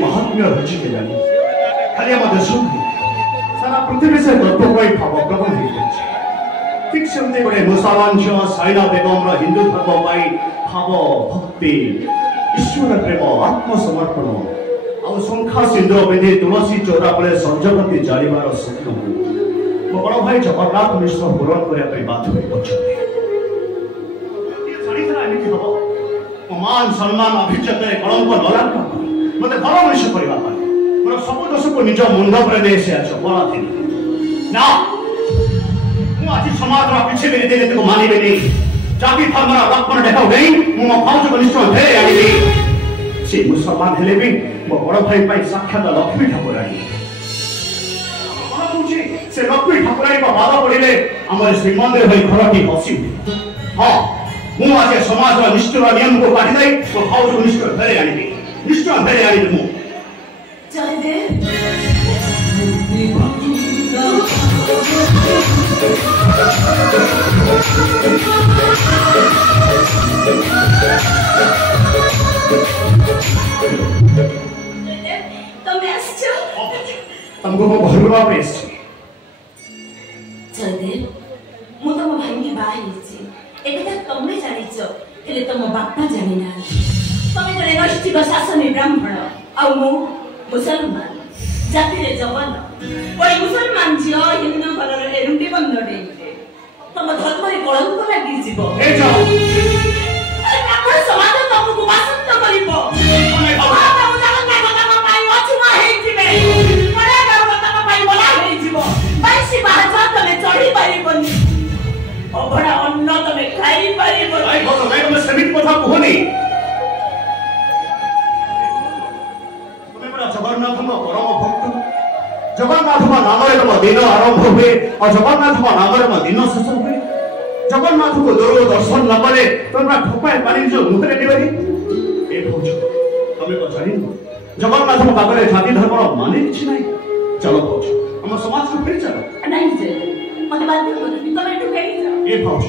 महात्म्य रुचि के जानी खाली आम देश सारा पृथ्वी से गल्पमय भाव प्रबल हो ठीक सेमती गोटे मुसलमान झील साइना बेगम हिंदू धर्म भाव भक्ति ईश्वर प्रेम आत्मसमर्पण आउ शंखा सिंदूर पिंधि तुलसी चौरा बड़े संजपति जाड़ार स्वप्न को मो बड़ भाई जगन्नाथ मिश्र पूरण करने बाध्य हो मान सम्मान अभिज्ञत कलंक न लगा मत भल मनुष्य करने मोर सब दोष को निज मुंड पर नहीं से आज बड़ा थी ना आज समाज पिछे भी देने को मानवे नहीं जाति धर्म लक्षण देखाऊ नहीं मो भाज को निश्चय फेरे आनी से मुसलमान हेले भी मो बड़ भाई साक्षात लक्ष्मी ठाकुराणी से लक्ष्मी ठाकुराणी बाधा पड़े आम श्रीमंदिर भाई घरटी बसी हाँ मु आज समाज निष्ठुर नियम को काटिदे मो भाज को निश्चय फेरे आनी निश्चय फेरे आनी मु तुमको मो भरवा पेस जयदेव मु तम भाई की बाहे छि एकटा तमे जानिछ हेले तम बापा जानि ना तमे जने नैष्ठिक शासन ब्राह्मण आ मु मुसलमान जाति रे जवान ओई मुसलमान झियो हिंदू घर रे रुटी बंद रे तम धर्म रे कलंक लागि जीवो ए जाओ आपण समाज तमको वासंत करिवो तमे बाबा जगन्नाथ तम पाई अछुमा हेइ जिवे परे बाबा तम पाई बोला हेइ जीवो बाईसी बाजा तमे चढ़ी पारिबनी अबड़ा अन्न तमे खाई पारिबो आई भलो मैं तुम समित कथा कहनी जगन्नाथ परम भक्त जगन्नाथ नाम तुम दिन आरंभ हुए और जगन्नाथ नाम दिन शेष हुए जगन्नाथ को दूर दर्शन न करे तुम ठोपाए पानी जो मुहरे देवे तुम्हें जान जगन्नाथ पाखे जाति धर्म माने कि ना चलो भाज आम समाज को फेरी चलो ये भाज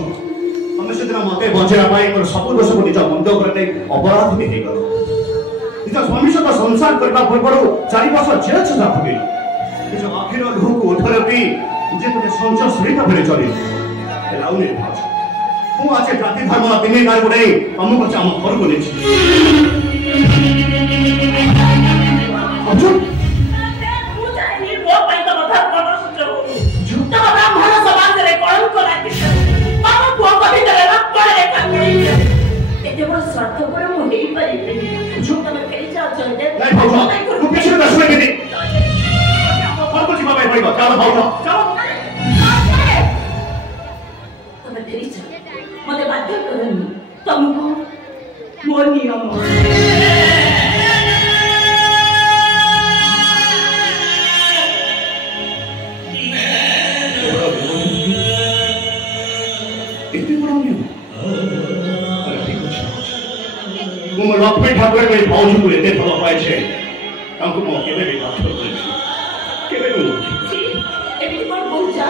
तुम से मत बचाई सब दोष को निज मुंड करने अपराध भी गल निज स्वामी सहित संसार करने पूर्व 4 वर्ष जेल सजा भोगिल निज आखिर लुह को उठर पी जे तुम संसार सहित भेले चल लाउनी भाज मु आज जाति धर्म 3 गार गुडे तुमको आम घर को लेछि अर्जुन मु जानि रो पई त मथा कोन सुचो त ब्राह्मण समाज रे कलंक लागि बाबा को कभी करे रक्त रे काकुई एते बड़ स्वार्थ पर मु हेई पारि जो तमे फेरी जाओ जयदेव नहीं भाज तू पीछे दस में के और कुछ बाबा भाई चलो भाज चलो तमे फेरी जाओ मते बाध्य करनी तुमको मो नियम लक्ष्मी ठाकुर में भाज को एते भल पाए तांको मो केबे भी बात केबे को एबी कोन पहुंचा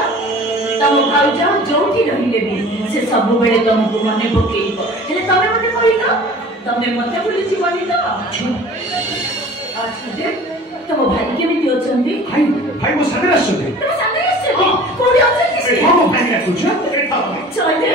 तम भाउजा जोठी रहिले भी से सब बेले तुमको मने पकेइबो हेले तमे मते कहिलो तमे मते भूली जीवनी तो अच्छा दे तम भाई के भी अछंती भाई वो संगे रहछथि तम संगे रहछथि कोडी अछंती से हां भाई रे कुछ एटा चल दे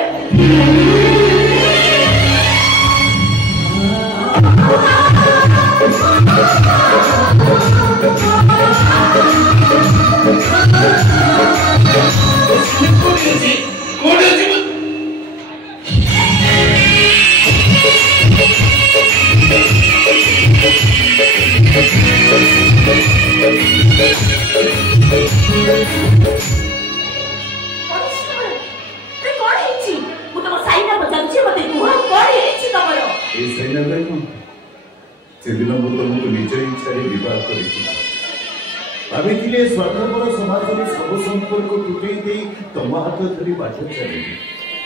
सेदिन मु तुमको निज इच्छा बह कर भाई स्वार्थपर समाज में सब संपर्क तुटे दे तुम हाथ धरी बात चलि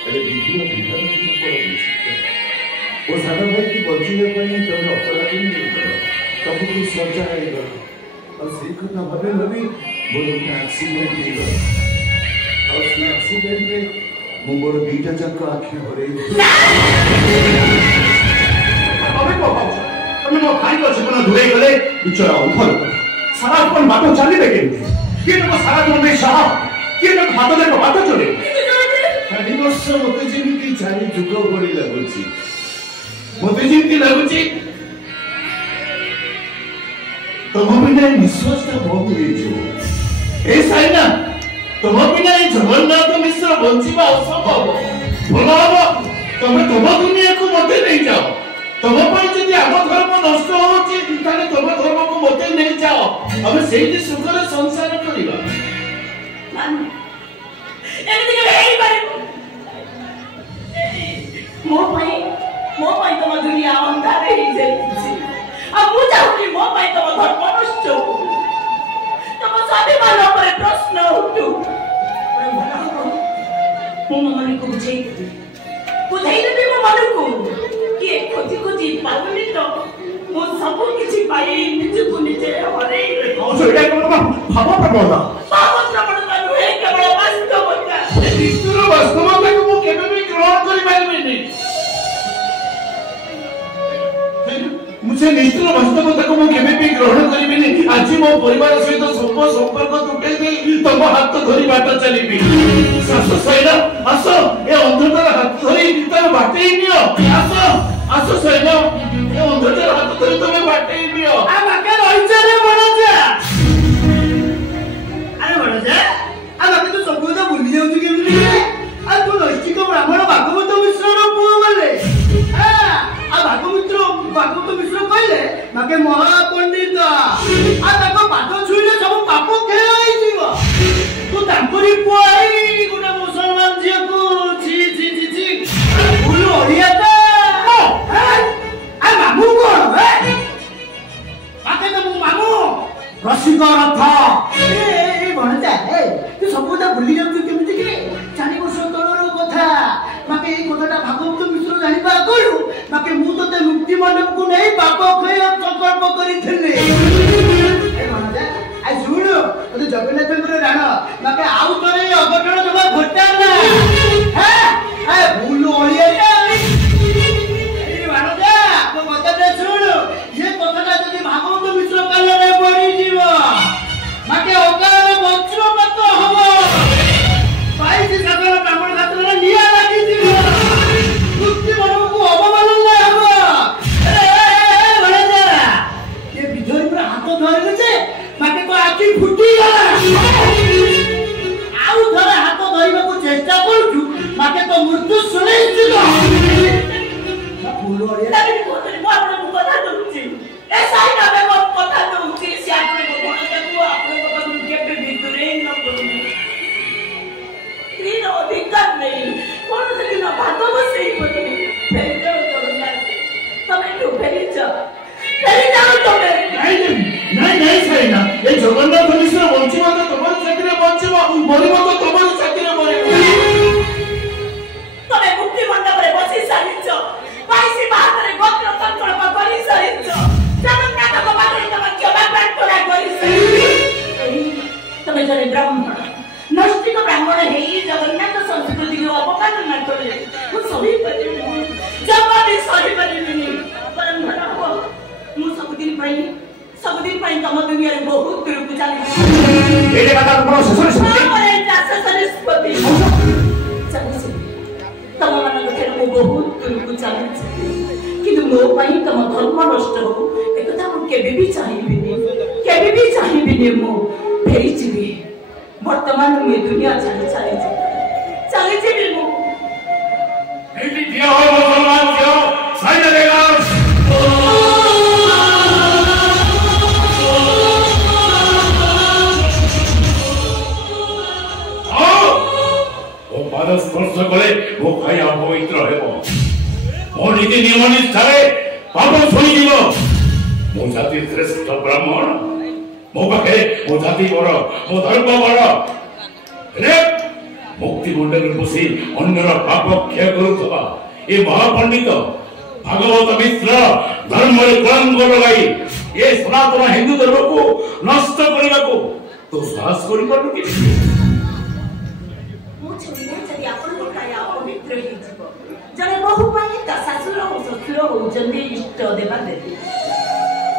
विधिर विधान वो सान भाई की बचाई तुम अपराध नहीं कर तुमको सजा से कथा भाभी भाभी मोर गोटे आक्सीडेट आक्सीडेट मोर दीटा जाक आखि हर तुम मो भाई को जीवन धुरे गले विचार उफल सारा अपन बाटो चलिबे केमती के तुम सारा तुम में साह के तुम हाथ ले बाटो चले खाली वर्ष मते जेमिति चारि जुग पड़ी लागुची मते जेमिति लागुची तुम बिना विश्वास का बहुत हो ए साइना तुम बिना जगन्नाथ मिश्र बंचिबा असंभव भलो हम तुम दुनिया को मते नहीं जाओ तुम पर यदि आम धर्म नष्ट होची ताले तुम धर्म को मते नहीं जाओ हम सेही सुखरे संसार करिबा एमिति के हेई पारे मो भाई तुम दुनिया अंधार ही जाई अब मु चाहूनी मो भाई तुम धर्म नष्ट हो तुम स्वाभिमान पर प्रश्न उठू मो मन को बुझाई देबी मो मन को कि खोजी खोजी पागली तो मो सब किछि पाई निज को निजे हरे औसोडा को भाव प्रबोधा नुहे केवल वास्तवता ईश्वर वास्तवता को मु केबे भी ग्रहण करि पाइबेनी मुझे निश्चित वास्तवता को मु केबे भी ग्रहण करिबेनी आज मो परिवार सहित सब संपर्क तुटे दे तुम हाथ धरी बाट चलीबी सासु सैना आसो ए अंधकार हाथ धरी तुम बाटे नियो आसो सैना ए अंधकार हाथ धरी तुम बाटे नियो आ बाके रहिছে रे बड़जा अरे बड़जा आ बाके तू सब तो भूली जाउछु केमति आ तू नैष्ठिक ब्राह्मण भागवत मिश्र पुओ गले आ भागवत मिश्र कहले बाके महापंडित आ ताको पाद छुइले सब पाप खेल होई जीवो तू तांपरी पुओ आई गुटे मुसलमान झियो को छी छी छी छी भूल ओडिया ता आ मामू कोन बाके तो मामू रसिक रथ ए भणजा ए तू सबटा भूली जाउछु केमति के 4 वर्ष तळर कथा बाके ए कथाटा भागवत मिश्र जानिबा करू बाके मु तते मुक्ति मानव को नहीं पाप खय संकल्प करिथिले ए भणजा आ सुनु तो जगन्नाथपुर राण बाके आउ तरे अघटन जमा घटा ना हैं ए भूल ओलिया ए भणजा तो कथाटा सुनु ये कथाटा जदी भागवत मिश्र कालरे पड़ी जीवो बाके ओकारे वज्रपात हबो पाइछि सकल ब्राह्मण खातिर निया लागि जीवो मुक्ति मानव को अवमानन ना हबो ए भणजा ये बिजोरी पर हाथ धरले जे बाके तो आखि फुटी गला आउ थरे हाथ धरिबा को चेष्टा करछु बाके तो मृत्यु सुनै दिलो फूलो रे तबे कोतरी आपण को कथा दउची ए साई ना बे को कथा दउची से आपण को भणजा को आपण को कथा केबे भितरे न करू तीन अधिकार नहीं कोन से दिन भात बसई पड़ी फेर करना तबे तू फेरी जाओ तबे नहीं सैना ए जगन्नाथ मिश्र बंचिबा तो तुम साथी बंचिबा मरिबो तो तुम साथी मरिबो तबे मुक्ति मंडप रे बसी सारिछ पाइसी बाहर गोत्र संकल्प करि सारिछ जगन्नाथ को बाहर तब क्षमा प्रार्थना करि तबे जने ब्राह्मण नष्टिक ब्राह्मण हे जगन्नाथ संस्कृति को अपमान न करे मु सही परि जब भी सही परि परम भला हो मु सब दिन पाई तम दुनिया रे बहुत दूर को चली एले कथा कोनो ससुर ससुर हमरे दास सरस्वती चली तम मन के मु बहुत दूर को चली किंतु मो पाई तम धर्म नष्ट हो एकता मु केबे भी चाहिबिनी मु फेरी जीवी वर्तमान में दुनिया चली जीवी मु एटी दिया हो मुसलमान दियो साइड देगा स्पर्श कले वो खाया पवित्र हेबो ମୋ ନୀତି ନିୟମ ନିଷ୍ଠାରେ ପାପ ଶୁଣିଯିବ। ମୋ ଜାତି ଶ୍ରେଷ୍ଠ ବ୍ରାହ୍ମଣ, ମୋ ପାଖରେ ମୋ ଜାତି ବଡ଼, ମୋ ଧର୍ମ ବଡ଼। ହେଲେ ମୁକ୍ତି ମଣ୍ଡଳରେ ବସି ଅନ୍ୟର ପାପ କ୍ଷୟ କରୁଥିବା ଏ ମହାପଣ୍ଡିତ ଭାଗବତ ମିଶ୍ର ଧର୍ମରେ କଳଙ୍କ ଲଗାଇ ଏ ସନାତନ ହିନ୍ଦୁ ଧର୍ମକୁ ନଷ୍ଟ କରିବାକୁ ତୁ ସାହସ କରିପାରୁ କି? ଜଣେ ବହୁ ପାଇଁ ତା ଶାଶୁର ଓ ଶ୍ୱଶୁର ହଉଛନ୍ତି ଇଷ୍ଟ ଦେବାଦେବୀ।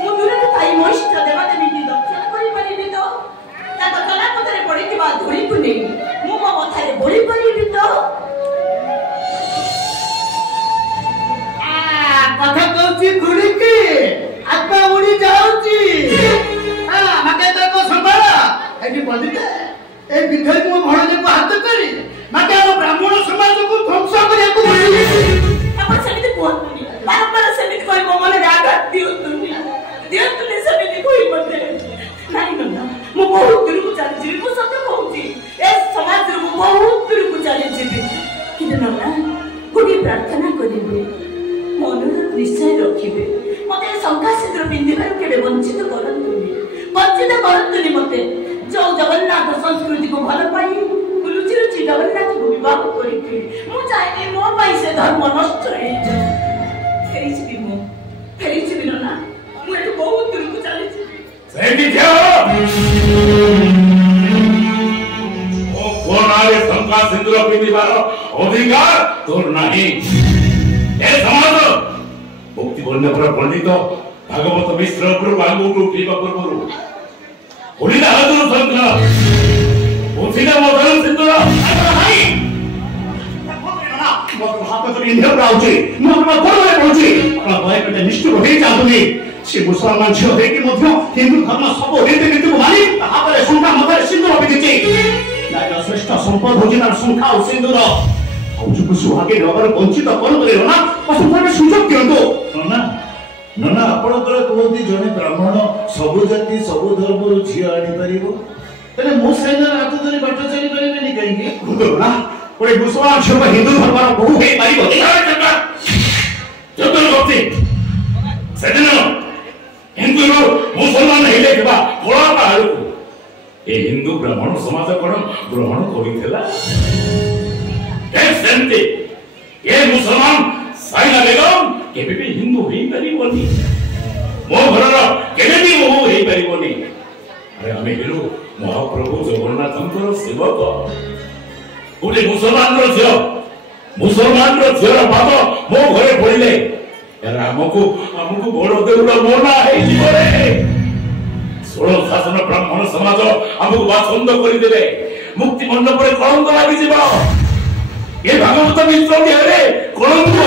ମୁଁ ଦୂରରେ ଥାଇ ମୋ ଇଷ୍ଟ ଦେବାଦେବୀଙ୍କୁ ଦର୍ଶନ କରିପାରିବି ତ? ତାଙ୍କ ଜଲାପଥରେ ପଡ଼ିଥିବା ଧୂଳିକୁ ନେଇ ମୁଁ ମୋ ମଥାରେ ବୋଳି ପାରିବି ତ? କଥା କହୁଛି ଖୁଡିକି ଆତ୍ମା ଉଡି ଯାଉଛି। ମାକେ ତାଙ୍କ ସମ୍ଭାଳ ଏଠି ପଣ୍ଡିତ ଏ ବିଧକୁ ମୋ ଭଣଜାକୁ ହାତ କରି ମାକେ ଆମ ବ୍ରାହ୍ମଣ ସମାଜକୁ ଧ୍ୱଂସ କରିବାକୁ ଆପଣ ସେମିତି କୁହନ୍ତୁନି, ବାରମ୍ବାର ସେମିତି କହି ମୋ ମନରେ ଆଘାତ ଦିଅନ୍ତୁନି, ସେମିତି କହି ମତେ। ନାଇଁ ନନା, ମୁଁ ବହୁତ ଦୂରକୁ ଚାଲିଯିବି, ମୁଁ ସତ କହୁଛି ଏ ସମାଜରୁ ମୁଁ ବହୁତ ଦୂରକୁ ଚାଲିଯିବି। କିନ୍ତୁ ନନା ଗୋଟିଏ ପ୍ରାର୍ଥନା କରିବି, ମୋ ଅନୁରୋଧ ନିଶ୍ଚୟ ରଖିବେ। ମତେ ଶଙ୍ଖା ସିନ୍ଦୁର ପିନ୍ଧିବାରୁ କେବେ ବଞ୍ଚିତ କରନ୍ତୁନି ମତେ। ଯୋଉ ଜଗନ୍ନାଥ ସଂସ୍କୃତିକୁ ଭଲ ପାଇ ଲୁଚି ଲୁଚି ଜଗନ୍ନାଥକୁ ବିବାହ କରିଥିଲି, ମୁଁ ଚାହିଁନି ମୋ ପାଇଁ ସେ ଧର୍ମ ନଷ୍ଟ ହେଇଯାଉ। ଫେରିଯିବି ନନା, ମୁଁ ଏଠୁ ବହୁତ ଦୂରକୁ ଚାଲିଯିବି। ମୋ ନାଁରେ ଶଙ୍ଖା ସିନ୍ଦୁର ପିନ୍ଧିବାର ଅଧିକାର ତୋର ନାହିଁ। ଏ ସମାଜ ମୁକ୍ତି ବନ୍ୟପୁର ପଣ୍ଡିତ ଭାଗବତ ମିଶ୍ର ଉପରକୁ ଆଙ୍ଗୁଠୁ ଉଠିବା ପୂର୍ବରୁ ଉଡ଼ିଲା ହାତରୁ ଶଙ୍ଖ, ଉଠିଲା ମଧୁର ସିନ୍ଦୁର। ସେ ମୁସଲମାନ ଝିଅ ହେଇକି ମଧ୍ୟ ହିନ୍ଦୁ ଧର୍ମ ସବୁ ରୀତିନୀତିକୁ ମାନି ତାପରେ ଶଙ୍ଖା ମଧ୍ୟରେ ସିନ୍ଦୁର ପିନ୍ଧିଛି। ନାରୀର ଶ୍ରେଷ୍ଠ ସମ୍ପଦ ହଉଛି ତାର ଶଙ୍ଖା ଓ ସିନ୍ଦୁର। ହଉଚୁକୁ ସୁହାଗୀ ନେବାରୁ ବଞ୍ଚିତ କରୁଥିଲେ ନା, ସୁଯୋଗ ଦିଅନ୍ତୁ। ନନା ଆପଣଙ୍କର କୁହନ୍ତି ଜଣେ ବ୍ରାହ୍ମଣ ସବୁ ଜାତି ସବୁ ଧର୍ମରୁ ଝିଅ ଆଣିପାରିବ, ହେଲେ ମୋ ସାଇନାର ହାତ ଧରି ବାଟ ଚାଲି ପାରିବେନି କାହିଁକି? ନା ଗୋଟେ ମୁସଲମାନ ଝିଅ ହିନ୍ଦୁ ଧର୍ମର ବହୁ ହେଇପାରିବ। ସେଦିନ ହିନ୍ଦୁରୁ ମୁସଲମାନ ହେଇଯାଇଥିବା କଳା ପାହାଡ଼କୁ ଏ ହିନ୍ଦୁ ବ୍ରାହ୍ମଣ ସମାଜ କଣ ଗ୍ରହଣ କରିଥିଲା? ସେମିତି ଏ ମୁସଲମାନ ସାଇନା ବେଗମ କେବେ ବି ହିନ୍ଦୁ ହେଇପାରିବନି, ମୋ ଘରର କେବେ ବି ବୋହୂ ହେଇପାରିବନି। ଆମେ ହେଲୁ ମହାପ୍ରଭୁ ଜଗନ୍ନାଥଙ୍କର ସେବକ। ଗୋଟେ ମୁସଲମାନର ଝିଅର ପାଦ ମୋ ଘରେ ପଡ଼ିଲେ ଆମକୁ ବଡ ଦେଉଳ ମୋନା ହେଇଯିବ ରେ। 16 ଶାସନ ବ୍ରାହ୍ମଣ ସମାଜ ଆମକୁ ବାସନ୍ଦ କରିଦେଲେ, ମୁକ୍ତି ମଣ୍ଡପରେ କଳଙ୍କ ଲାଗିଯିବ। ଏ ଭାଗବତ ମିଶ୍ର ଦେହରେ କଳଙ୍କ।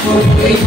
Mukti